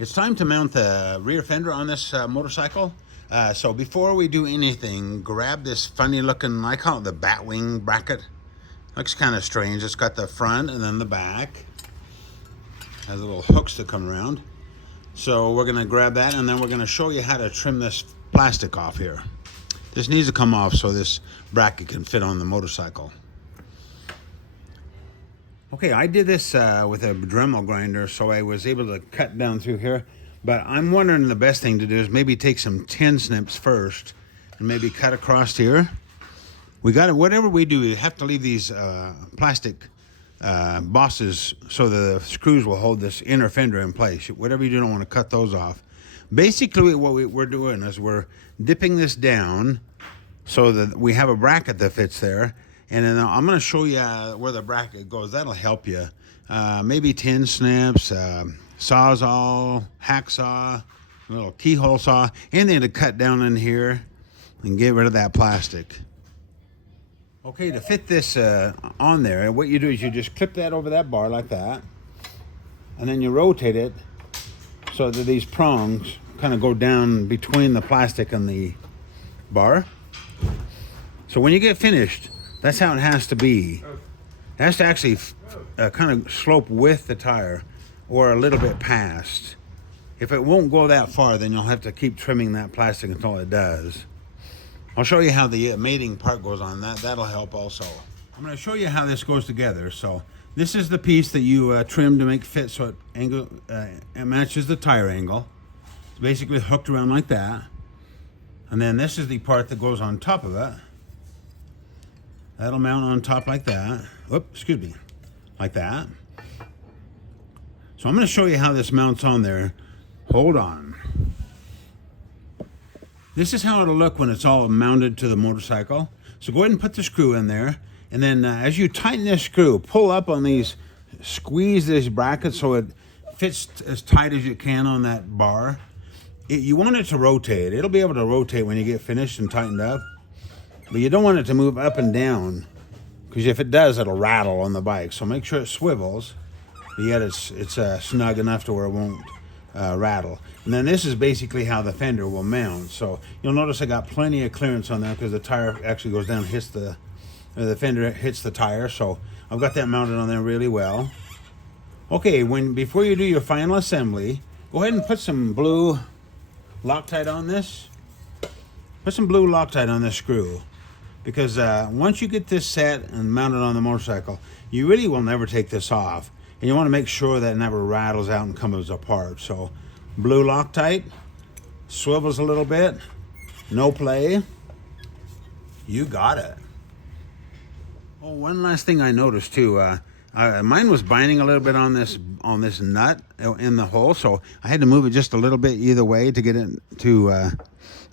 It's time to mount the rear fender on this motorcycle. So before we do anything, grab this funny looking, I call it the batwing bracket. Looks kind of strange. It's got the front and then the back. Has little hooks that come around. So we're gonna grab that and then we're gonna show you how to trim this plastic off here. This needs to come off so this bracket can fit on the motorcycle. Okay, I did this with a Dremel grinder, so I was able to cut down through here. But I'm wondering the best thing to do is maybe take some tin snips first and maybe cut across here. We got to, whatever we do, you have to leave these plastic bosses so the screws will hold this inner fender in place. Whatever you do, don't want to cut those off. Basically, what we're doing is we're dipping this down so that we have a bracket that fits there. And then I'm going to show you where the bracket goes. That'll help you. Maybe tin snips, sawzall, hacksaw, a little keyhole saw, anything to cut down in here and get rid of that plastic. Okay, to fit this on there, what you do is you just clip that over that bar like that, and then you rotate it so that these prongs kind of go down between the plastic and the bar. So when you get finished, that's how it has to be. It has to actually kind of slope with the tire or a little bit past. If it won't go that far, then you'll have to keep trimming that plastic until it does. I'll show you how the mating part goes on. That'll help also. I'm going to show you how this goes together. So this is the piece that you trim to make fit so it matches the tire angle. It's basically hooked around like that. And then this is the part that goes on top of it. That'll mount on top like that. Whoop, excuse me, like that. So I'm going to show you how this mounts on there. Hold on. This is how it'll look when it's all mounted to the motorcycle. So go ahead and put the screw in there. And then as you tighten this screw, pull up on these, squeeze this bracket so it fits as tight as you can on that bar. You want it to rotate. It'll be able to rotate when you get finished and tightened up. But you don't want it to move up and down, because if it does, it'll rattle on the bike. So make sure it swivels, but yet it's snug enough to where it won't rattle. And then this is basically how the fender will mount. So you'll notice I got plenty of clearance on that because the tire actually goes down, hits the fender hits the tire. So I've got that mounted on there really well. Okay, before you do your final assembly, go ahead and put some blue Loctite on this. Put some blue Loctite on this screw. Because once you get this set and mounted on the motorcycle, you really will never take this off. And you want to make sure that it never rattles out and comes apart. So blue Loctite, swivels a little bit, no play. You got it. Oh, one last thing I noticed too. Mine was binding a little bit on this nut in the hole, so I had to move it just a little bit either way to get it to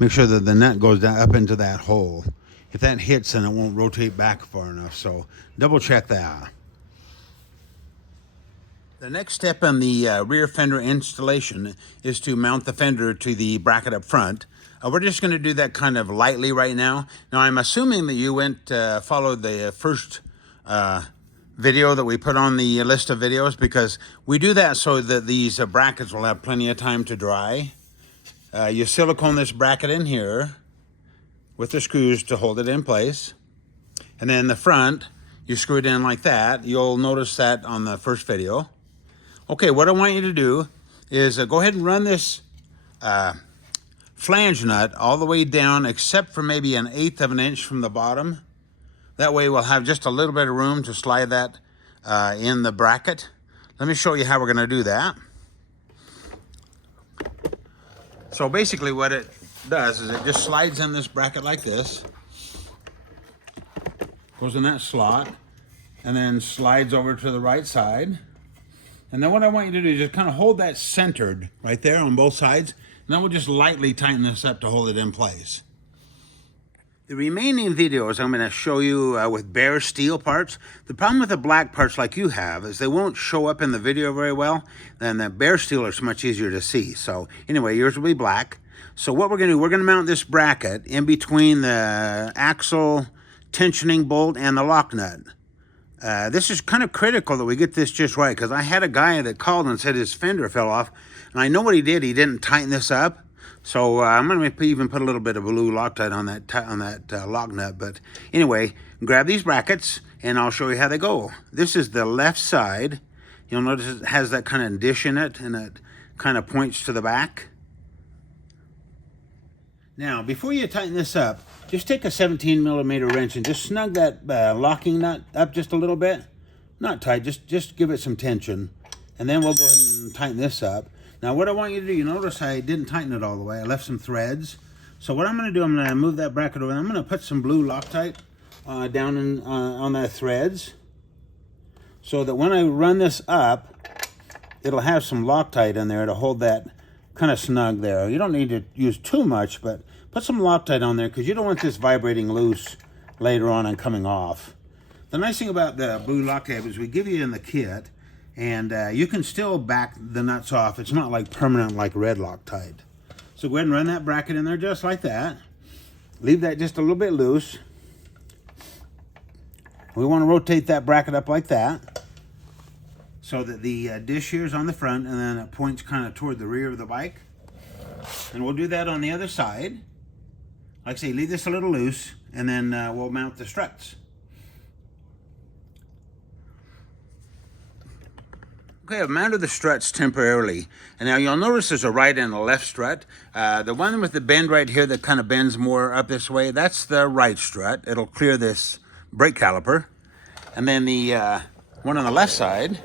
make sure that the nut goes down up into that hole. If that hits, then it won't rotate back far enough, so double check that. The next step in the rear fender installation is to mount the fender to the bracket up front. We're just going to do that kind of lightly right now. Now, I'm assuming that you followed the first video that we put on the list of videos, because we do that so that these brackets will have plenty of time to dry. You silicone this bracket in here with the screws to hold it in place. And then the front, you screw it in like that. You'll notice that on the first video. Okay, what I want you to do is go ahead and run this flange nut all the way down, except for maybe 1/8 of an inch from the bottom. That way we'll have just a little bit of room to slide that in the bracket. Let me show you how we're gonna do that. So basically what it does is it just slides in this bracket like this, goes in that slot, and then slides over to the right side. And then what I want you to do is just kind of hold that centered right there on both sides, and then we'll just lightly tighten this up to hold it in place. The remaining videos I'm going to show you with bare steel parts. The problem with the black parts like you have is they won't show up in the video very well. Then the bare steel is much easier to see. So anyway, yours will be black. So what we're going to do, we're going to mount this bracket in between the axle tensioning bolt and the lock nut. This is kind of critical that we get this just right, because I had a guy that called and said his fender fell off And I know what he did. He didn't tighten this up. So I'm going to even put a little bit of blue Loctite on that lock nut. But anyway, grab these brackets and I'll show you how they go. This is the left side. You'll notice it has that kind of dish in it, and it kind of points to the back. Now, before you tighten this up, just take a 17mm wrench and just snug that locking nut up just a little bit. Not tight, just give it some tension. And then we'll go ahead and tighten this up. Now, what I want you to do, you notice I didn't tighten it all the way. I left some threads. So what I'm going to do, I'm going to move that bracket over, and I'm going to put some blue Loctite down on the threads, so that when I run this up, it'll have some Loctite in there to hold that kind of snug there. You don't need to use too much, but put some Loctite on there because you don't want this vibrating loose later on and coming off. The nice thing about the blue Loctite is we give you in the kit, and you can still back the nuts off. It's not like permanent like red Loctite. So go ahead and run that bracket in there just like that. Leave that just a little bit loose. We want to rotate that bracket up like that, so that the dish here is on the front and then it points kind of toward the rear of the bike. And we'll do that on the other side. Like I say, leave this a little loose, and then we'll mount the struts. Okay, I've mounted the struts temporarily. And now you'll notice there's a right and a left strut. The one with the bend right here that kind of bends more up this way, that's the right strut. It'll clear this brake caliper. And then the one on the left side,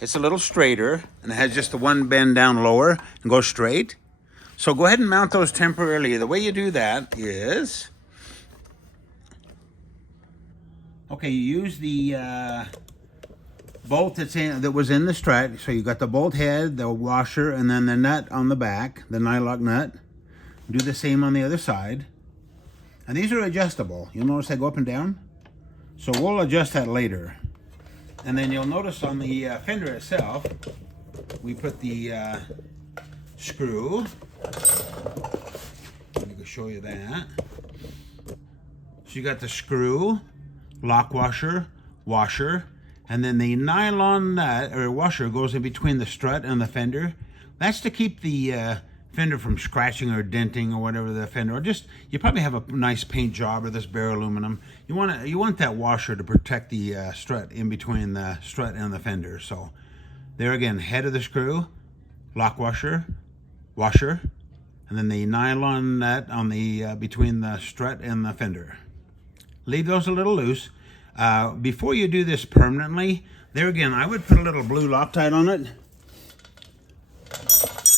it's a little straighter, and it has just the one bend down lower and goes straight. So go ahead and mount those temporarily. The way you do that is, okay, you use the bolt that was in the strut. So you got the bolt head, the washer, and then the nut on the back, the nylock nut. Do the same on the other side. And these are adjustable. You'll notice they go up and down. So we'll adjust that later. And then you'll notice on the fender itself, we put the screw. Let me show you that. So you got the screw, lock washer, and then the nylon nut or washer goes in between the strut and the fender. That's to keep the fender from scratching or denting or whatever the fender, or just, you probably have a nice paint job or this bare aluminum. You want that washer to protect the strut in between the strut and the fender. So there again, head of the screw, lock washer, and then the nylon nut on the between the strut and the fender. Leave those a little loose. Before you do this permanently, there again, I would put a little blue Loctite on it.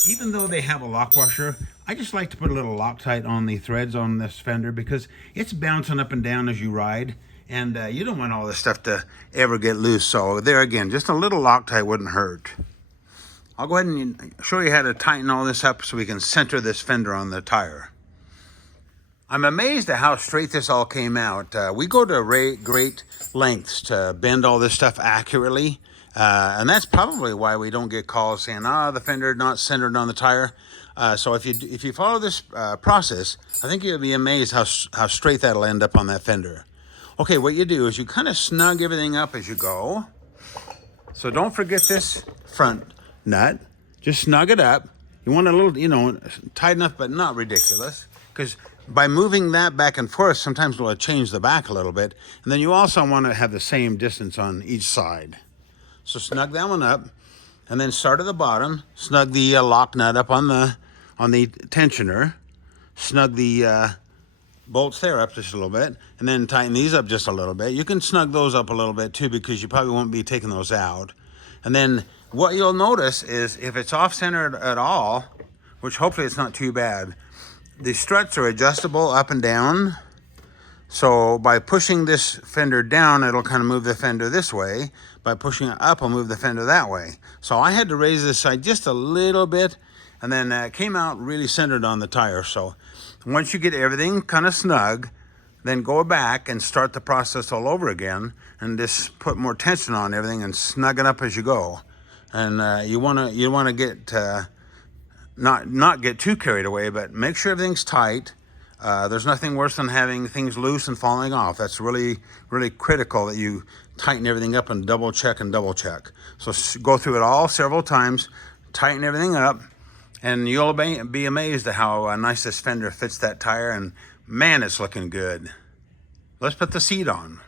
Even though they have a lock washer, I just like to put a little Loctite on the threads on this fender because it's bouncing up and down as you ride, and you don't want all this stuff to ever get loose. So there again, just a little Loctite wouldn't hurt. I'll go ahead and show you how to tighten all this up so we can center this fender on the tire. I'm amazed at how straight this all came out. We go to great lengths to bend all this stuff accurately. And that's probably why we don't get calls saying, the fender not centered on the tire. So if you follow this process, I think you'll be amazed how straight that'll end up on that fender. Okay, what you do is you kind of snug everything up as you go. So don't forget this front nut. Just snug it up. You want a little, tight enough, but not ridiculous. Because by moving that back and forth, sometimes it'll change the back a little bit. And then you also want to have the same distance on each side. So snug that one up, and then start at the bottom. Snug the lock nut up on the tensioner. Snug the bolts there up just a little bit, and then tighten these up just a little bit. You can snug those up a little bit too because you probably won't be taking those out. And then what you'll notice is if it's off-centered at all, which hopefully it's not too bad, the struts are adjustable up and down. So by pushing this fender down, it'll kind of move the fender this way. By pushing it up, I'll move the fender that way. So I had to raise this side just a little bit, and then it came out really centered on the tire. So once you get everything kind of snug, then go back and start the process all over again, and just put more tension on everything and snug it up as you go. And you wanna get not get too carried away, but make sure everything's tight. There's nothing worse than having things loose and falling off. That's really, really critical that you tighten everything up and double check. So go through it all several times, tighten everything up, And you'll be amazed at how nice this fender fits that tire, and man, it's looking good. Let's put the seat on.